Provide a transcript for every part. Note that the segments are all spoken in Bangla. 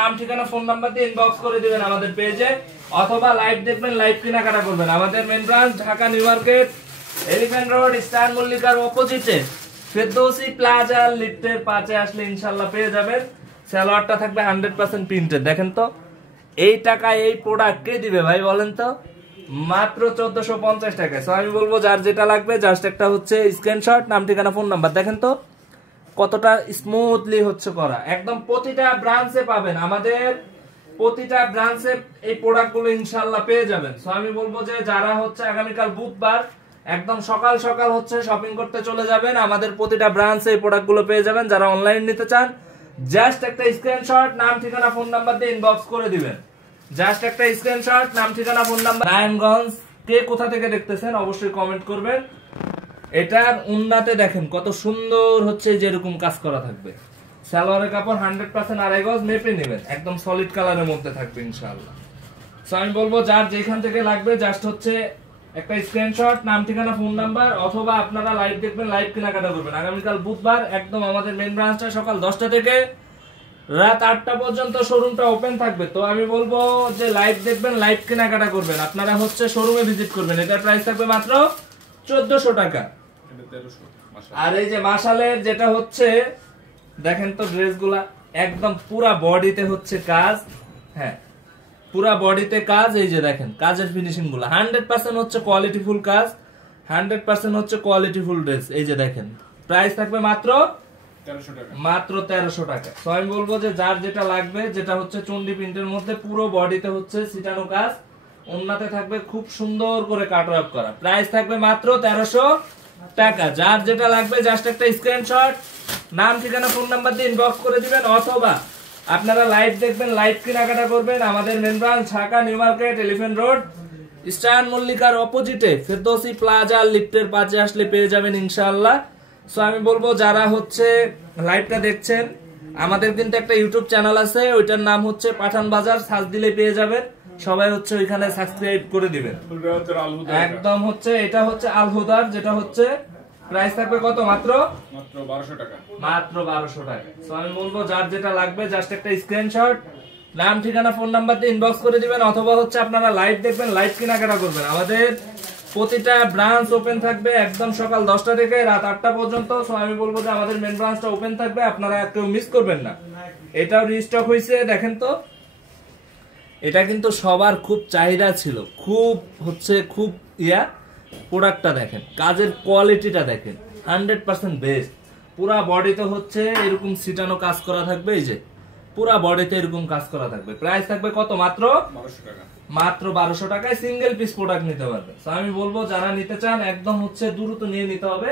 নাম ঠিকানা ফোন নাম্বার দিয়ে ইনবক্স করে দিবেন আমাদের পেজে, অথবা লাইভ দেখবেন, লাইভ কেনাকাটা করবেন। আমাদের main branch Dhaka new market, elephant road, star মল্লিকার অপোজিটে ফেরদৌসি প্লাজা লিফটের 5-এ আসলে ইনশাআল্লাহ পেয়ে যাবেন। সালোয়ারটা থাকবে 100% প্রিন্টেড। দেখেন তো এই টাকায় এই প্রোডাক্ট কে দিবে ভাই বলেন তো? মাত্র 1450 টাকায়। সো আমি বলবো যার যেটা লাগবে জাস্ট একটা হচ্ছে স্ক্রিনশট, নাম ঠিকানা ফোন নাম্বার। দেখেন তো কতটা স্মুথলি হচ্ছে করা, একদম প্রতিটা ব্রাঞ্চে পাবেন, আমাদের প্রতিটা ব্রাঞ্চে এই প্রোডাক্টগুলো ইনশাআল্লাহ পেয়ে যাবেন। সো আমি বলবো যে যারা হচ্ছে আগামীকাল বুধবার একদম সকাল সকাল হচ্ছে শপিং করতে চলে যাবেন, আমাদের প্রতিটা ব্রাঞ্চে এই প্রোডাক্টগুলো পেয়ে যাবেন। যারা অনলাইন নিতে চান জাস্ট একটা স্ক্রিনশট, নাম ঠিকানা ফোন নাম্বার দিয়ে ইনবক্স করে দিবেন। জাস্ট একটা স্ক্রিনশট, নাম ঠিকানা ফোন নাম্বার। নারায়ণগঞ্জ কে কোথা থেকে দেখতেছেন অবশ্যই কমেন্ট করবেন। এটার উন্নাতে দেখেন কত সুন্দর হচ্ছে, যেরকম কাজ করা থাকবে। সালোয়ারের কাপড় 100% আড়াই গজ মেপে নেবেন, একদম সলিড কালারের মধ্যে থাকবে ইনশাআল্লাহ। সো আমি বলবো যার যেখান থেকে লাগবে জাস্ট হচ্ছে একটা স্ক্রিনশট, নাম ঠিকানা ফোন নাম্বার, অথবা আপনারা লাইভ দেখবেন, লাইভ কেনাকাটা করবেন। আগামীকাল বুধবার একদম আমাদের মেন ব্রাঞ্চটা সকাল 10টা থেকে রাত 8টা পর্যন্ত শোরুমটা ওপেন থাকবে। তো আমি বলবো যে লাইভ দেখবেন, লাইভ কেনাকাটা করবেন, আপনারা হচ্ছে শোরুমে ভিজিট করবেন। এটার প্রাইস থাকবে মাত্র 1400 টাকা। আর এই যে মাশালের যেটা হচ্ছে দেখেন তো ড্রেসগুলা একদম পুরা বডিতে হচ্ছে কাজ, হ্যাঁ পুরা বডিতে কাজ। এই যে দেখেন কাজের ফিনিশিং গুলা 100% হচ্ছে কোয়ালিটিফুল কাজ, 100% হচ্ছে কোয়ালিটিফুল ড্রেস। এই যে দেখেন প্রাইস থাকবে মাত্র 1300 টাকা। তো আমি বলবো যে যার যেটা লাগবে, যেটা হচ্ছে চন্ডি প্রিন্টের মধ্যে পুরো বডিতে হচ্ছে সিটানো কাজ, ওন্নাতে থাকবে খুব সুন্দর করে কাটওয়ার্ক করা, প্রাইস থাকবে মাত্র 1300 টাকা। যার যেটা লাগবে জাস্ট একটা স্ক্রিনশট, নাম ঠিকানা ফোন নাম্বার দিয়ে ইনবক্স করে দিবেন, অথবা আপনারা লাইভ দেখবেন, লাইভ কেনাকাটা করবেন। আমাদের main branch Dhaka new market, elephant road, star মল্লিকার অপোজিটে ফেরদৌসি প্লাজা লিফটের 5-এ আসলে পেয়ে যাবেন ইনশাআল্লাহ। সো আমি বলবো যারা হচ্ছে লাইভটা দেখছেন, আমাদের কিন্তু একটা ইউটিউব চ্যানেল আছে, ওইটার নাম হচ্ছে পাঠান বাজার, সার্চ দিলে পেয়ে যাবেন। সবাই হচ্ছে ওইখানে সাবস্ক্রাইব করে দিবেন। একদম হচ্ছে এটা হচ্ছে আল হুদার, যেটা হচ্ছে প্রাইস থাকবে কত? মাত্র 1200 টাকা। মাত্র 1200 টাকা। সো আমি বলবো যার যেটা লাগবে জাস্ট একটা স্ক্রিনশট, নাম ঠিকানা ফোন নাম্বার দিয়ে ইনবক্স করে দিবেন, অথবা হচ্ছে আপনারা লাইভ দেখবেন, লাইভ কেনাকাটা করবেন। আমাদের প্রতিটা ব্রাঞ্চ ওপেন থাকবে একদম সকাল 10টা থেকে রাত 8টা পর্যন্ত। সো আমি বলবো যে আমাদের মেন ব্রাঞ্চটা ওপেন থাকবে, আপনারা কেউ মিস করবেন না। এটাও রিস্টক হয়েছে, দেখেন তো এটা কিন্তু সবার খুব চাহিদা ছিল, খুব হচ্ছে খুব প্রোডাক্টটা দেখেন, কাজের কোয়ালিটিটা দেখেন 100% বেস্ট। পুরা বডিতে হচ্ছে এরকম সিটানো কাজ করা থাকবে, এই যে পুরা বডিতে এরকম কাজ করা থাকবে। প্রাইস থাকবে কত? মাত্র 1200 টাকা। মাত্র 1200 টাকায় সিঙ্গেল পিস প্রোডাক্ট নিতে পারবে। তো আমি বলবো যারা নিতে চান একদম হচ্ছে দ্রুত নিয়ে নিতে হবে,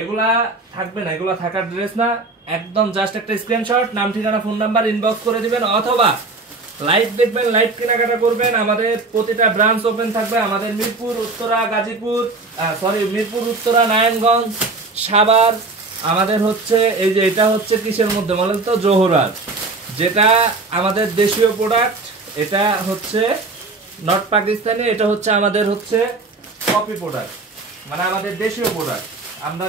এগুলা থাকবে না, এগুলা থাকার ড্রেস না। একদম জাস্ট একটা স্ক্রিনশট, নাম ঠিকানা ফোন নাম্বার ইনবক্স করে দিবেন, অথবা লাইভ দেখবেন, লাইভ কেনাকাটা করবেন। আমাদের প্রতিটা ব্রাঞ্চ ওপেন থাকবে, আমাদের মিরপুর উত্তরা, মিরপুর উত্তরা, নারায়ণগঞ্জ, সাভার। আমাদের হচ্ছে এই যে এটা হচ্ছে কিসের মধ্যে বলেন তো? জোহরার, যেটা আমাদের দেশীয় প্রোডাক্ট, এটা হচ্ছে নর্থ পাকিস্তানি, এটা হচ্ছে আমাদের হচ্ছে কপি প্রোডাক্ট, মানে আমাদের দেশীয় প্রোডাক্ট, আমরা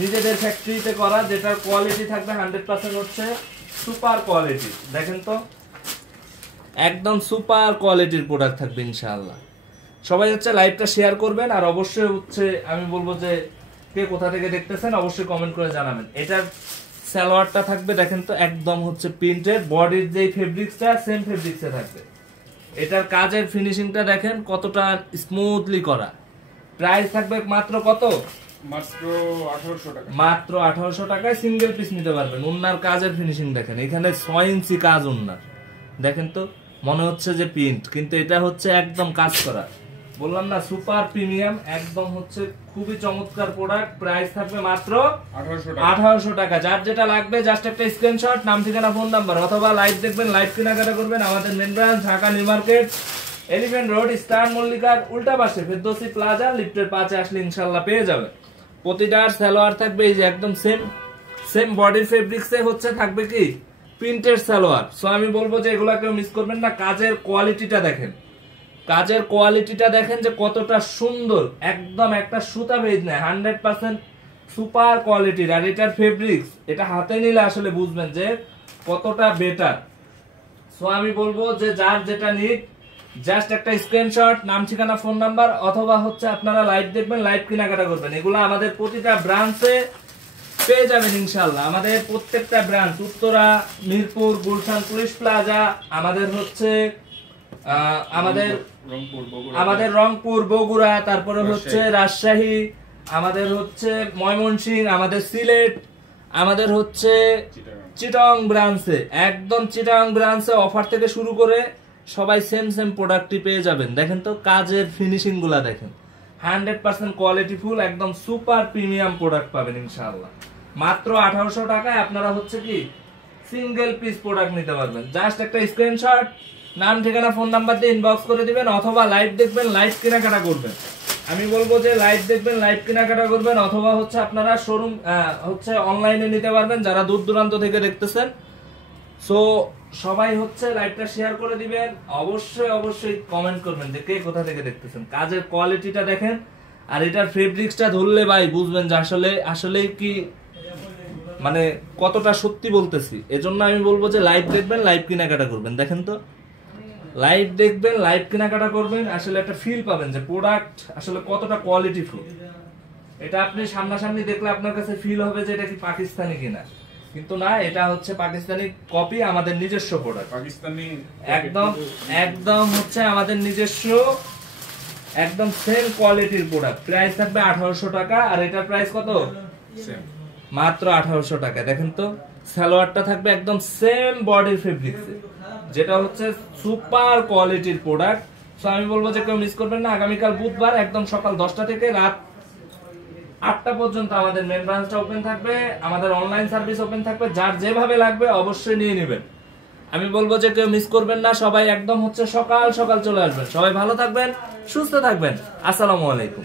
নিজেদের ফ্যাক্টরিতে করা, যেটার কোয়ালিটি থাকবে 100% হচ্ছে সুপার কোয়ালিটি। দেখেন তো একদম সুপার কোয়ালিটির প্রোডাক্ট থাকবে ইনশাআল্লাহ। সবাই হচ্ছে লাইভটা শেয়ার করবেন, আর অবশ্যই হচ্ছে আমি বলবো যে কে কোথা থেকে দেখতেছেন অবশ্যই কমেন্ট করে জানাবেন। এটার সালোয়ারটা থাকবে দেখেন তো একদম হচ্ছে প্রিন্টেড, বডির যে ফেব্রিক্সটা সেম ফেব্রিক্সে থাকবে। এটার কাজের ফিনিশিংটা দেখেন কতটা স্মুথলি করা। প্রাইস থাকবে মাত্র কত? মাত্র 1800 টাকা। মাত্র 1800 টাকায় সিঙ্গেল পিস নিতে পারবেন। ওন্নার কাজের ফিনিশিং দেখেন, এখানে 6 ইঞ্চি কাজ ওন্নার, দেখেন তো মনে হচ্ছে যে প্রিন্ট, কিন্তু এটা হচ্ছে একদম কাজ করা। বললাম না সুপার প্রিমিয়াম, একদম হচ্ছে খুবই চমৎকার প্রোডাক্ট। প্রাইস থাকবে মাত্র 1800 টাকা। যার যেটা লাগবে জাস্ট একটা স্ক্রিনশট, নাম ঠিকানা ফোন নাম্বার, অথবা লাইভ দেখবেন, লাইভ কেনাকাটা করবেন। আমাদের main branch Dhaka new market, elephant road, star মল্লিকার উল্টা পাশে ফেরদৌসি প্লাজা লিফটের 5-এ আসলে ইনশাআল্লাহ পেয়ে যাবে। প্রতিটার সালোয়ার থাকবে এই যে একদম সেম বডির ফেব্রিক্সে হচ্ছে থাকবে কি প্রিন্টেড সালোয়ার। সো আমি বলবো যে এগুলা কেউ মিস করবেন না। কাজের কোয়ালিটিটা দেখেন, কাজের কোয়ালিটিটা দেখেন যে কতটা সুন্দর, একদম একটা সুতা ভেজ নেয়, 100% সুপার কোয়ালিটির। আর এটার ফেব্রিক্স এটা হাতে নিলে আসলে বুঝবেন যে কতটা বেটার। সো আমি বলবো যে যার যেটা নিড জাস্ট একটা স্ক্রিনশট, নাম ঠিকানা ফোন নাম্বার, অথবা হচ্ছে আপনারা লাইভ দেখবেন, লাইভ কেনাকাটা করবেন। এগুলো আমাদের প্রতিটা ব্রাঞ্চে পেয়ে যাবেন ইনশাআল্লাহ। আমাদের প্রত্যেকটা branch Uttara, Mirpur, Gulshan, police plaza, আমাদের হচ্ছে আমাদের রংপুর, বগুড়া, তারপরে হচ্ছে রাজশাহী, আমাদের হচ্ছে ময়মনসিংহ, আমাদের সিলেট, আমাদের হচ্ছে চিটাগং ব্রাঞ্চে, একদম চিটাগং ব্রাঞ্চে অফার থেকে শুরু করে সবাই সেম সেম প্রোডাক্টই পেয়ে যাবেন। দেখেন তো কাজের ফিনিশিং গুলা দেখেন, 100% কোয়ালিটি ফুল, একদম সুপার প্রিমিয়াম প্রোডাক্ট পাবেন ইনশাআল্লাহ। মাত্র 1800 টাকায় আপনারা হচ্ছে কি সিঙ্গেল পিস প্রোডাক্ট নিতে পারবেন। জাস্ট একটা স্ক্রিনশট, নাম ঠিকানা ফোন নাম্বার দিয়ে ইনবক্স করে দিবেন, অথবা লাইভ দেখবেন, লাইভ কেনাকাটা করবেন। আমি বলবো যে লাইভ দেখবেন, লাইভ কেনাকাটা করবেন, অথবা হচ্ছে আপনারা শোরুম হচ্ছে অনলাইনে নিতে পারবেন যারা দূর দূরান্ত থেকে দেখতেছেন। সো সবাই হচ্ছে লাইভটা শেয়ার করে দিবেন, অবশ্যই অবশ্যই কমেন্ট করবেন যে কে কোথা থেকে দেখতেছেন। কাজের কোয়ালিটিটা দেখেন, আর এটার ফেব্রিক্সটা ধরলে ভাই বুঝবেন যে আসলে আসলেই কি মানে কতটা সত্যি বলতেছি। এজন্য আমি বলবো যে লাইভ দেখবেন, লাইভ কেনাকাটা করবেন। দেখেন তো লাইভ দেখবেন, লাইভ কেনাকাটা করবেন, আসলে একটা ফিল পাবেন যে প্রোডাক্ট আসলে কতটা কোয়ালিটিফুল। এটা আপনি সামনাসামনি দেখলে আপনার কাছে ফিল হবে যে এটা কি পাকিস্তানি কিনা, কিন্তু না, এটা হচ্ছে পাকিস্তানি কপি, আমাদের নিজস্ব প্রোডাক্ট। পাকিস্তানি একদম একদম হচ্ছে আমাদের নিজস্ব, একদম সেম কোয়ালিটির প্রোডাক্ট। প্রাইস থাকবে 1800 টাকা, আর এটার প্রাইস কত? সেম, মাত্র 1800 টাকা। দেখেন তো সালোয়ারটা থাকবে একদম সেম বডির ফেব্রিক্সে, যেটা হচ্ছে সুপার কোয়ালিটির প্রোডাক্ট। সো আমি বলবো যে কেউ মিস করবেন না। আগামীকাল বুধবার একদম সকাল 10টা থেকে রাত 8টা পর্যন্ত আমাদের মেন ব্রাঞ্চটা ওপেন থাকবে, আমাদের অনলাইন সার্ভিস ওপেন থাকবে। যার যেভাবে লাগবে অবশ্যই নিয়ে নেবেন। আমি বলবো যে কেউ মিস করবেন না, সবাই একদম হচ্ছে সকাল সকাল চলে আসবেন। সবাই ভালো থাকবেন, সুস্থ থাকবেন। আসসালামু আলাইকুম।